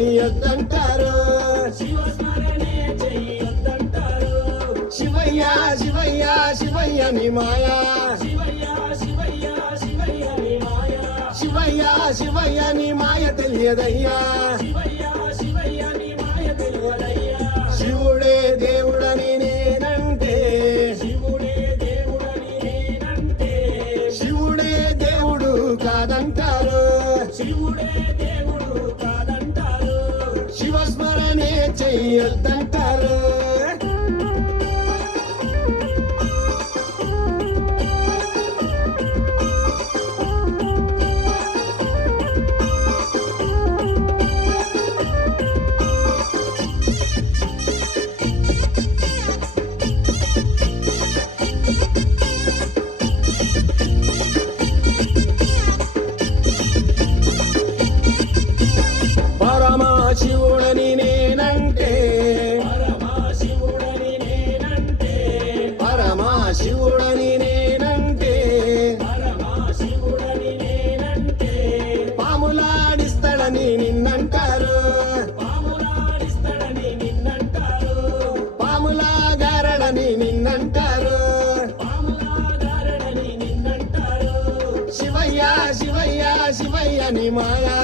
చెయ్యొద్దంటారు. శివయ్య శివయ్య శివయ్య నీ మాయా, శివయ్య శివయ్య నీ మాయ తెలియదయ్యా. శివుడే దేవుడని నేనంటే, శివుడే దేవుడు కాదంటారు. శివస్మరణే చెయ్యొద్దంటారు. శివుడని నేనంటే, పరమాశివుడని నేనంటే, పాములాడిస్తాడని నిన్నంటారు. పాములాగారడని నిన్నంటారు. శివయ్య శివయ్య శివయ్య నీ మాయా,